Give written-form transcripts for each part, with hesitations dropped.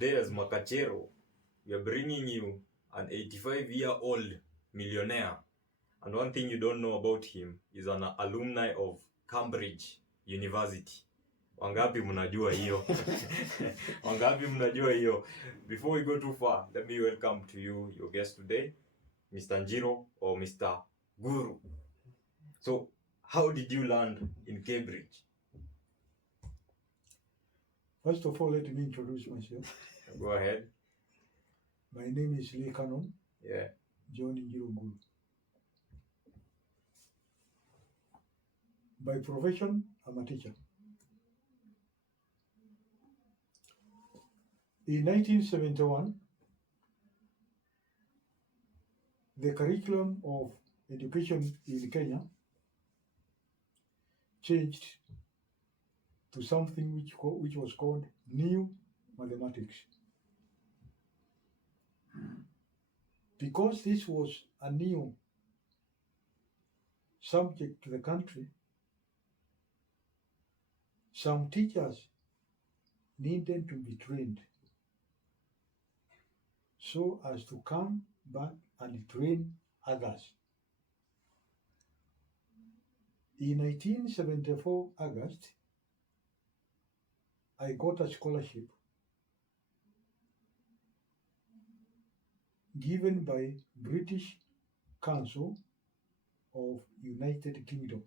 Today as Makachero, we are bringing you an 85-year-old millionaire. And one thing you don't know about him is an alumni of Cambridge University. Wangapi mnajua hiyo? Wangapi mnajua hiyo? Before we go too far, let me welcome to you your guest today, Mr. Nguru or Mr. Nguru. So, how did you land in Cambridge? First of all, let me introduce myself. Go ahead. My name is Canon. Yeah. John Nguru. By profession, I'm a teacher. In 1971, the curriculum of education in Kenya changed to something which was called new mathematics. Because this was a new subject to the country, some teachers needed to be trained so as to come back and train others. In 1974 August, I got a scholarship given by British Council of United Kingdom.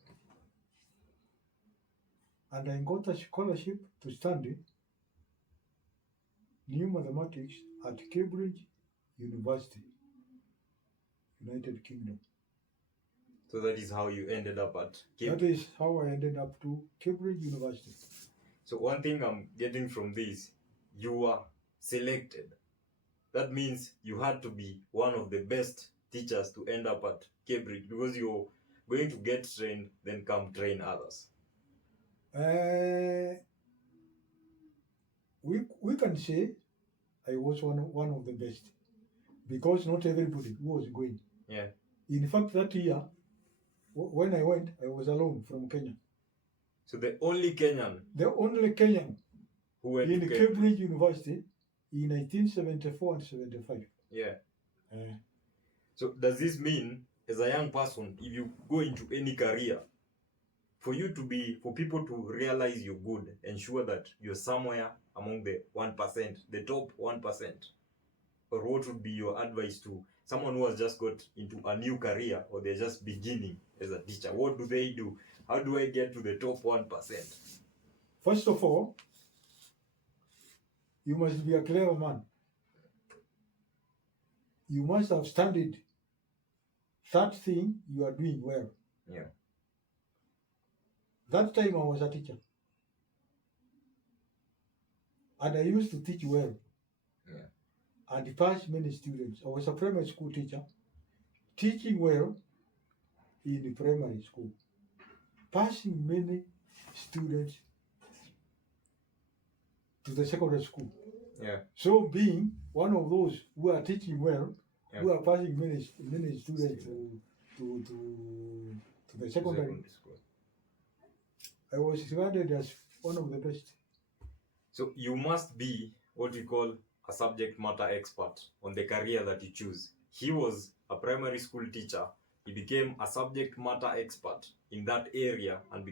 And I got a scholarship to study new mathematics at Cambridge University, United Kingdom. So that is how you ended up at Cambridge. That is how I ended up to Cambridge University. So one thing I'm getting from this, you were selected. That means you had to be one of the best teachers to end up at Cambridge because you're going to get trained, then come train others. We can say I was one of the best because not everybody was going. Yeah. In fact, that year, when I went, I was alone from Kenya. So the only Kenyan who went in to Cambridge University in 1974 and 75. Yeah. So does this mean, as a young person, if you go into any career, for people to realize you're good, ensure that you're somewhere among the 1%, the top 1%, or what would be your advice to someone who has just got into a new career or they're just beginning as a teacher? What do they do? How do I get to the top 1%? First of all, you must be a clever man. You must have studied that thing you are doing well. Yeah. That time I was a teacher. And I used to teach well. Yeah. And pass many students. I was a primary school teacher, teaching well in the primary school, passing many students to the secondary school. Yeah. So being one of those who are teaching well, who are passing many students to the secondary school, I was regarded as one of the best. So you must be what we call a subject matter expert on the career that you choose. He was a primary school teacher. He became a subject matter expert in that area and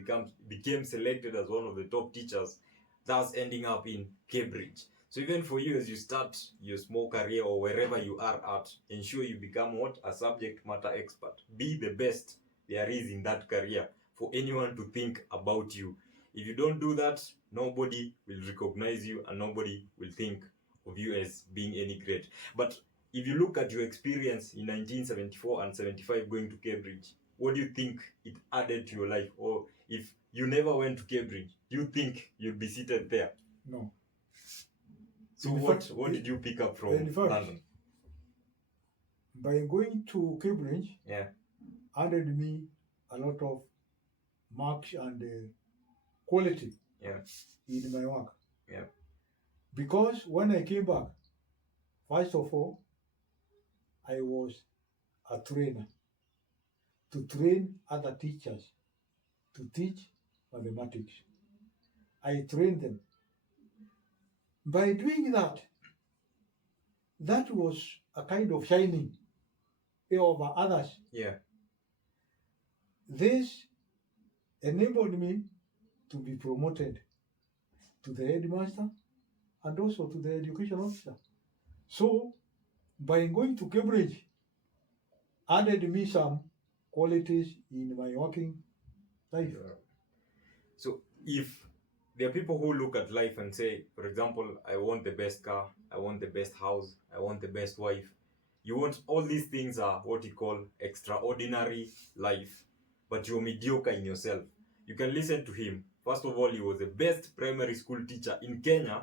became selected as one of the top teachers, thus ending up in Cambridge. So even for you, as you start your small career or wherever you are at, ensure you become what? A subject matter expert. Be the best there is in that career for anyone to think about you. If you don't do that, nobody will recognize you and nobody will think of you as being any great. But if you look at your experience in 1974 and 75 going to Cambridge, what do you think it added to your life? Or if you never went to Cambridge, do you think you'd be seated there? No. So what did you pick up from London? By going to Cambridge, added me a lot of marks and quality in my work. Yeah. Because when I came back, first of all, I was a trainer to train other teachers to teach mathematics. I trained them. By doing that, that was a kind of shining over others. Yeah. This enabled me to be promoted to the headmaster and also to the education officer. So, by going to Cambridge, added me some qualities in my working life. Yeah. So if there are people who look at life and say, for example, I want the best car, I want the best house, I want the best wife. You want all these things are what you call extraordinary life, but you're mediocre in yourself. You can listen to him. First of all, he was the best primary school teacher in Kenya.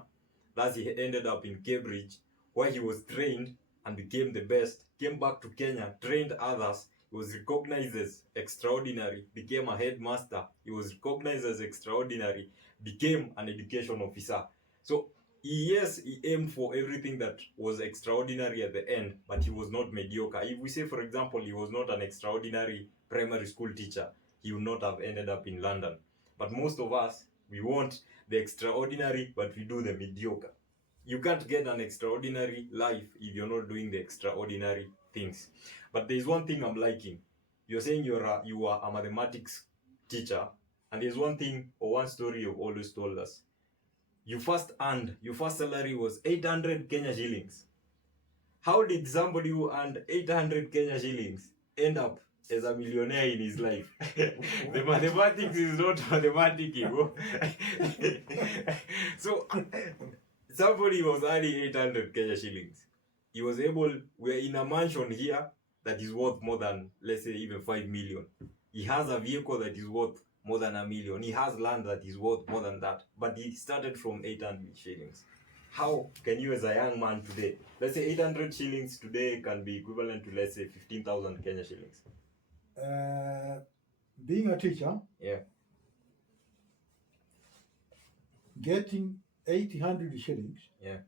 Thus, he ended up in Cambridge, where he was trained and became the best. Came back to Kenya, trained others. He was recognized as extraordinary, became a headmaster. He was recognized as extraordinary, became an education officer. So, yes, he aimed for everything that was extraordinary at the end, but he was not mediocre. If we say, for example, he was not an extraordinary primary school teacher, he would not have ended up in London. But most of us, we want the extraordinary, but we do the mediocre. You can't get an extraordinary life if you're not doing the extraordinary things. But there's one thing I'm liking. You're saying you are a mathematics teacher, and there's one thing or one story you've always told us. Your first salary was 800 Kenya shillings. How did somebody who earned 800 Kenya shillings end up as a millionaire in his life? The mathematics is not mathematics, you know. So somebody was earning 800 Kenya shillings. He was able, we're in a mansion here that is worth more than, let's say, even 5 million. He has a vehicle that is worth more than 1 million. He has land that is worth more than that. But he started from 800 shillings. How can you, as a young man today, let's say 800 shillings today can be equivalent to, let's say, 15,000 Kenya shillings? Being a teacher, Yeah. getting 800 shillings, Yeah.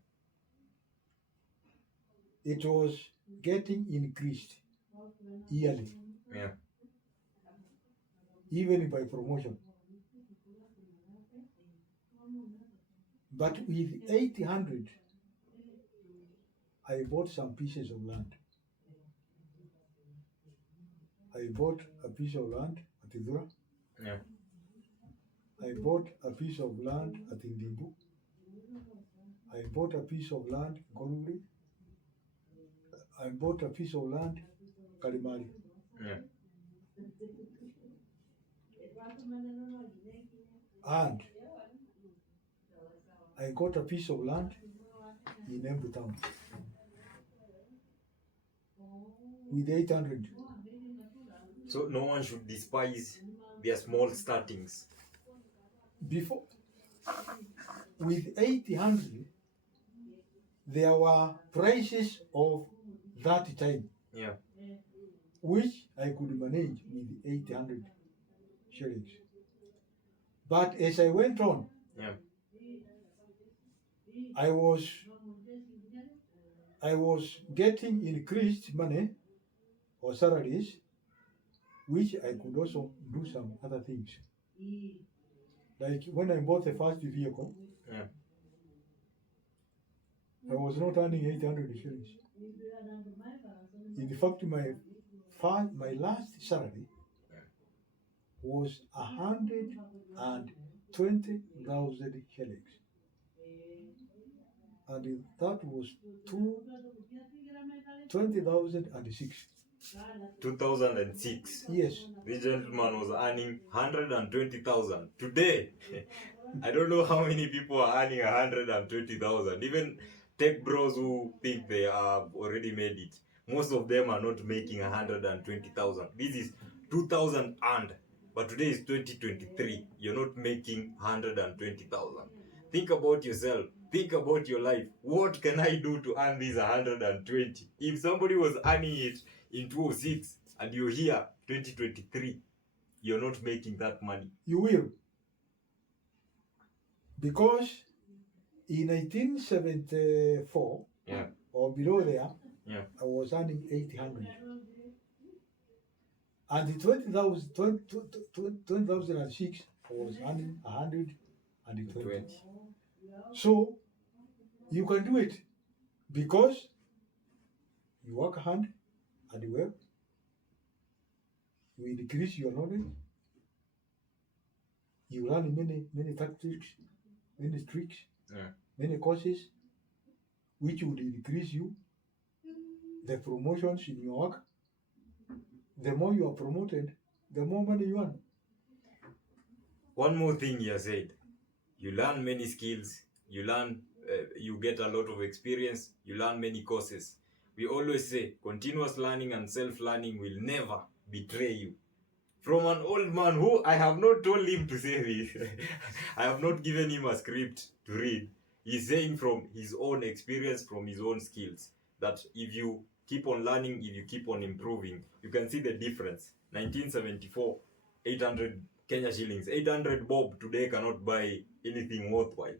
it was getting increased yearly, Yeah. even by promotion. But with 800, I bought some pieces of land. I bought a piece of land at Idura. Yeah. I bought a piece of land at Indimbu. I bought a piece of land in Nguru. I bought a piece of land Kalimari. Yeah. And I got a piece of land in Embu town with 800. So no one should despise their small startings. Before, with 800, there were prices of that time, Yeah. which I could manage with 800 shillings. But as I went on, Yeah. I was getting increased money or salaries, which I could also do some other things. Like when I bought the first vehicle, Yeah. I was not earning 800 shillings. In fact, my last salary was 120,000 shillings. And that was 20,006. 2006. Yes. This gentleman was earning 120,000. Today, I don't know how many people are earning 120,000. Even tech bros who think they have already made it, most of them are not making 120,000. This is 2,000 earned, but today is 2023. You're not making 120,000. Think about yourself. Think about your life. What can I do to earn this 120? If somebody was earning it in 2006 and you're here 2023, you're not making that money. You will. Because in 1974, Yeah. or below there, Yeah. I was earning 800. And the 2006, I was earning 120. So you can do it because You work hard and well. You increase your knowledge. You learn many tactics, many tricks, many courses, which would increase you. The promotions in your work. The more you are promoted, the more money you earn. One more thing you said, you learn many skills, you get a lot of experience, you learn many courses. We always say continuous learning and self-learning will never betray you. From an old man who I have not told him to say this, I have not given him a script to read. He's saying from his own experience, from his own skills, that if you keep on learning, if you keep on improving, you can see the difference. 1974, 800 Kenya shillings, 800 bob today cannot buy anything worthwhile.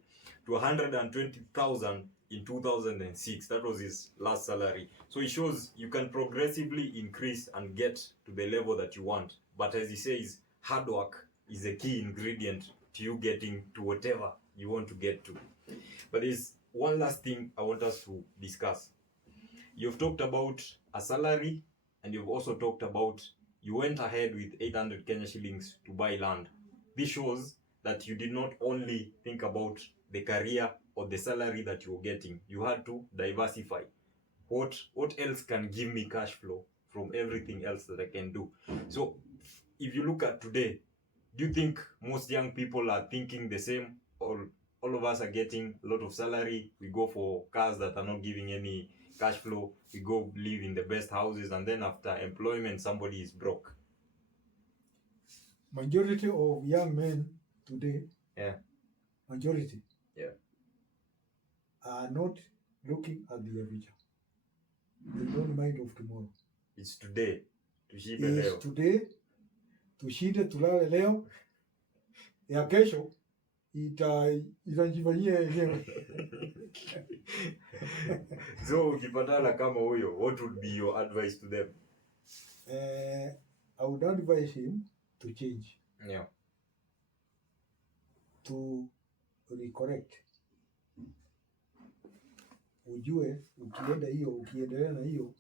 To 120,000 in 2006, that was his last salary. So it shows you can progressively increase and get to the level that you want. But as he says, hard work is a key ingredient to you getting to whatever you want to get to. But there's one last thing I want us to discuss. You've talked about a salary, and you've also talked about you went ahead with 800 Kenya shillings to buy land. This shows that you did not only think about the career or the salary that you were getting. You had to diversify. What else can give me cash flow from everything else that I can do? So if you look at today, do you think most young people are thinking the same, or all of us are getting a lot of salary, we go for cars that are not giving any cash flow, we go live in the best houses, and then after employment somebody is broke? Majority of young men today, majority, are not looking at their future. They don't mind of tomorrow. It's today. Tushinde It's leo. today. Tushinde tulale leo. Ya kesho itajifanyia yenyewe. So ukipatana kama huyo, what would be your advice to them? I would advise him to change. Yeah. To recorrect. Ujue ukiendelea na hiyo,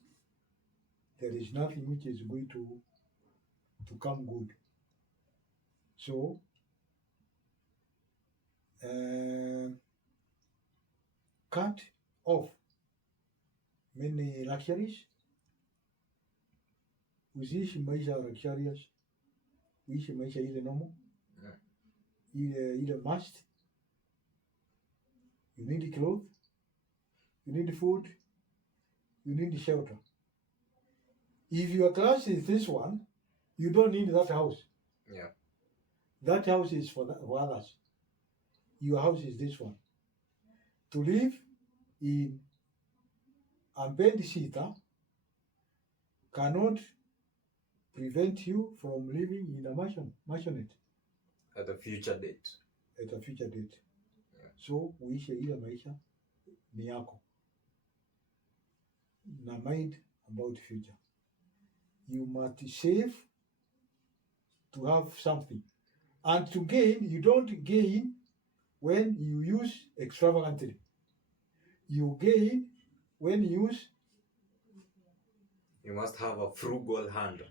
there is nothing which is going to come good. So cut off many luxuries. Usiishi maisha luxurious, uishi maisha ile normal, ile must. You need clothes, you need food, you need shelter. If your class is this one, you don't need that house. Yeah. That house is for others. Your house is this one. To live in a bedsitter cannot prevent you from living in a mansionette. At a future date. At a future date. Yeah. So uishe ile maisha ni yako. Na mind about future. You must save to have something. And to gain, you don't gain when you use extravagantly. You gain when you use. You must have a frugal hand.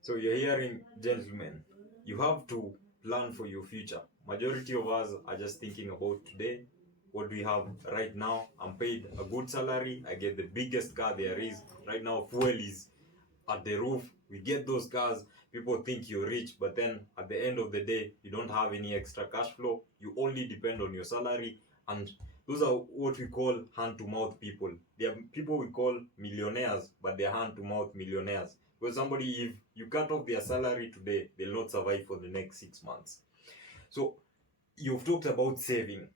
So you're hearing, gentlemen, you have to plan for your future. Majority of us are just thinking about today. What we have right now, I'm paid a good salary, I get the biggest car there is. Right now, fuel is at the roof. We get those cars, people think you're rich, but then at the end of the day, you don't have any extra cash flow. You only depend on your salary, and those are what we call hand-to-mouth people. They are people we call millionaires, but they're hand-to-mouth millionaires. Because somebody, if you cut off their salary today, they'll not survive for the next 6 months. So you've talked about saving.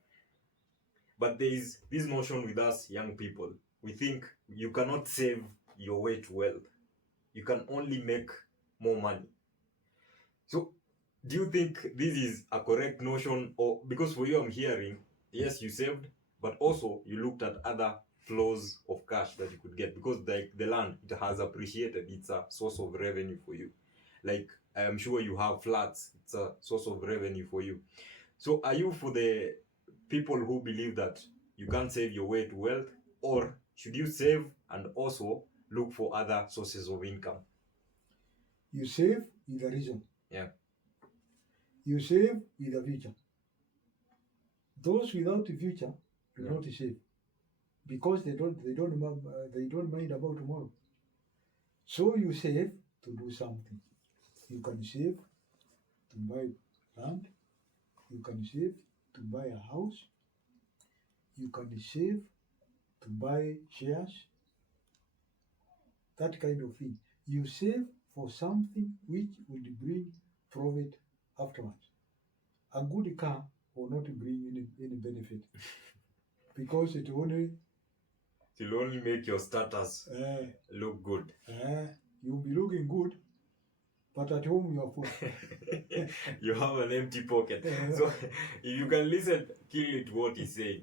But there is this notion with us young people. We think you cannot save your way to wealth. You can only make more money. So do you think this is a correct notion? Or because for you I'm hearing, yes, you saved, but also you looked at other flows of cash that you could get, because like the land, it has appreciated. It's a source of revenue for you. Like I am sure you have flats. It's a source of revenue for you. So are you for the people who believe that you can't save your way to wealth, Or should you save and also look for other sources of income? You save with a reason. Yeah. You save with a future. Those without a future do not save because they don't mind about tomorrow. So you save to do something. You can save to buy land. You can save to buy a house. You can save to buy shares. That kind of thing. You save for something which will bring profit afterwards. A good car will not bring any benefit because it will only make your status look good. You'll be looking good, but at home you are poor. You have an empty pocket. So if you can listen keenly to what he's saying,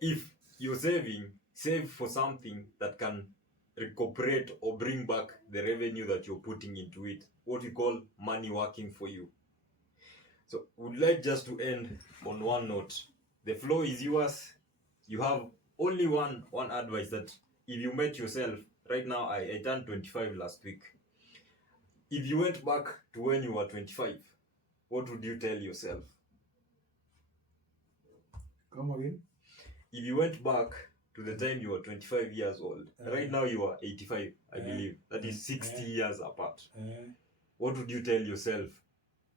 if you're saving, save for something that can recuperate or bring back the revenue that you're putting into it. What we call money working for you. So would like just to end on one note. The floor is yours. You have only one advice that if you met yourself, right now I turned 25 last week. If you went back to when you were 25, what would you tell yourself? Come again? If you went back to the time you were 25 years old, right now you are 85, I believe. That is 60 years apart. What would you tell yourself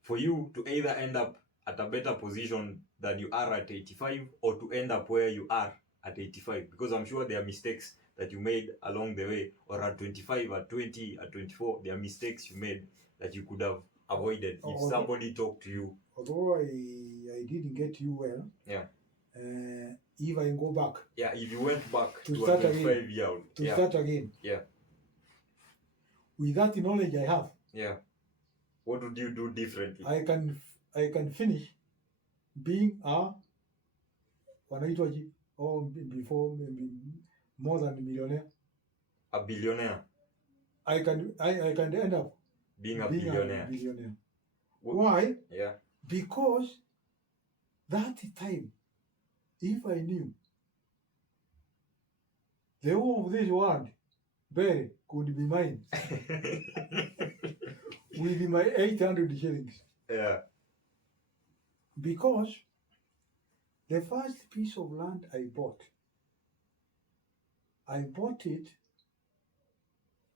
for you to either end up at a better position than you are at 85 or to end up where you are at 85? Because I'm sure there are mistakes that you made along the way, or at 25, at 20, at 24, there are mistakes you made that you could have avoided if somebody talked to you. Although I didn't get you well. Yeah. If I go back. Yeah, if you went back to start a 25-year-old. To start again. Yeah. With that knowledge I have. Yeah. What would you do differently? I can finish being wanaitwaje, or before more than a millionaire. A billionaire. I can end up being a billionaire. Why? Yeah. Because that time, if I knew the whole of this world, Barry, could be mine with my 800 shillings. Yeah. Because the first piece of land I bought it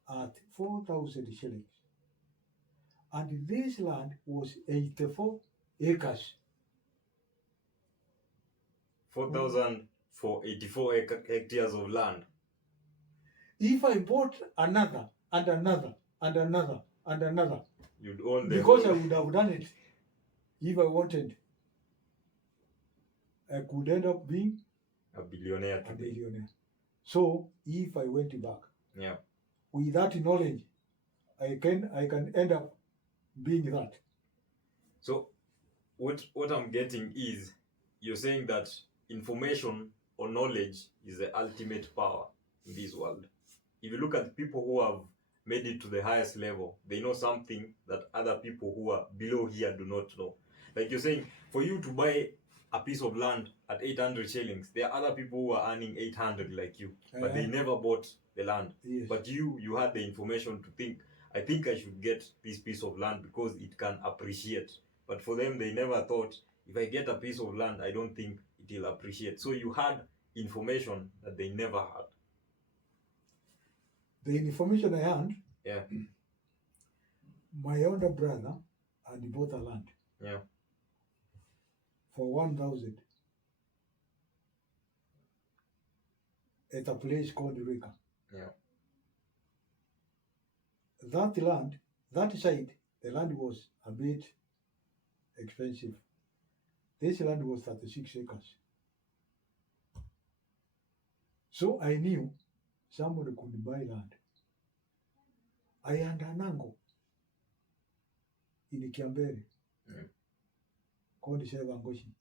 at 4,000 shillings. And this land was 84 acres. 4,000 for 84 hectares of land. If I bought another and another and another and another, you'd own them. Because I would have done it if I wanted. I could end up being a billionaire today. A billionaire. So if I went back, yeah, with that knowledge, I can end up being that. So what I'm getting is you're saying that information or knowledge is the ultimate power in this world. If you look at people who have made it to the highest level, they know something that other people who are below here do not know. Like you're saying, for you to buy a piece of land at 800 shillings, there are other people who are earning 800 like you, but they never bought the land. Yes. But you had the information to think, I think I should get this piece of land because it can appreciate. But for them, they never thought, if I get a piece of land, I don't think it will appreciate. So you had information that they never had. The information I had, yeah, my older brother had bought a land. Yeah. For 1,000 at a place called Rika. Yeah. That land, that side, the land was a bit expensive. This land was 36 acres. So I knew somebody could buy land. I had an uncle in Kiambere called Sevangoshi.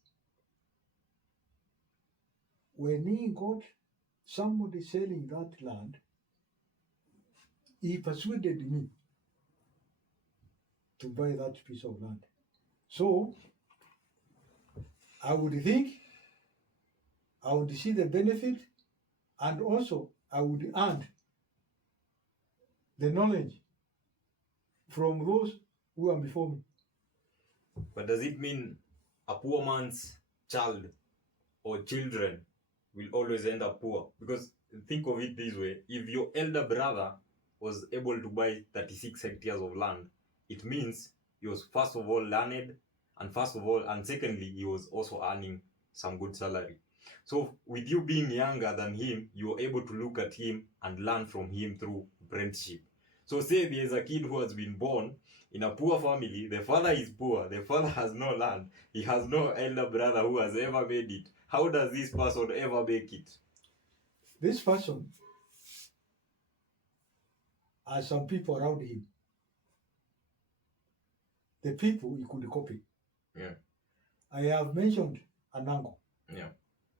When he got somebody selling that land, he persuaded me to buy that piece of land. So I would think, I would see the benefit, And also, I would add the knowledge from those who are before me. But does it mean a poor man's child or children will always end up poor? Because think of it this way, if your elder brother was able to buy 36 hectares of land, it means he was first of all learned, and secondly, he was also earning some good salary. So with you being younger than him, you are able to look at him and learn from him through apprenticeship. So say there's a kid who has been born in a poor family, the father is poor, the father has no land, he has no elder brother who has ever made it. How does this person ever make it? This person has some people around him. The people he could copy. Yeah. I have mentioned an uncle. Yeah.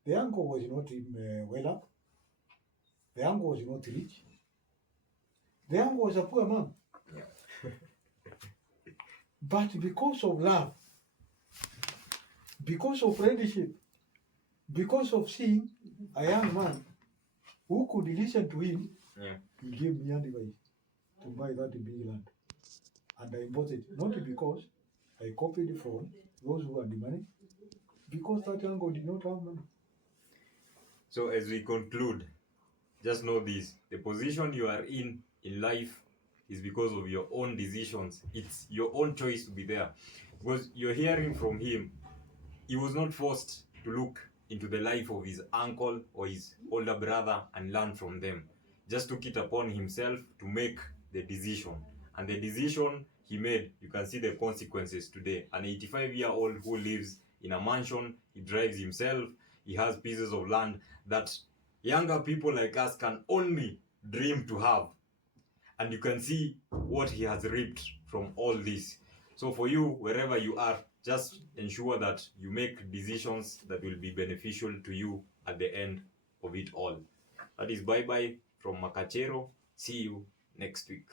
The uncle was not well up. The uncle was not rich. The uncle was a poor man. Yeah. But because of love, because of friendship, because of seeing a young man who could listen to him, Yeah. he gave me advice to buy that big land. And I bought it, not because I copied from those who had the money, because that uncle did not have money. So as we conclude, just know this: the position you are in life is because of your own decisions. It's your own choice to be there. Because you're hearing from him, he was not forced to look into the life of his uncle or his older brother and learn from them. Just took it upon himself to make the decision. And the decision he made, you can see the consequences today. An 85-year-old who lives in a mansion, he drives himself, he has pieces of land that younger people like us can only dream to have. And you can see what he has reaped from all this. So for you, wherever you are, just ensure that you make decisions that will be beneficial to you at the end of it all. That is bye-bye from Makachero. See you next week.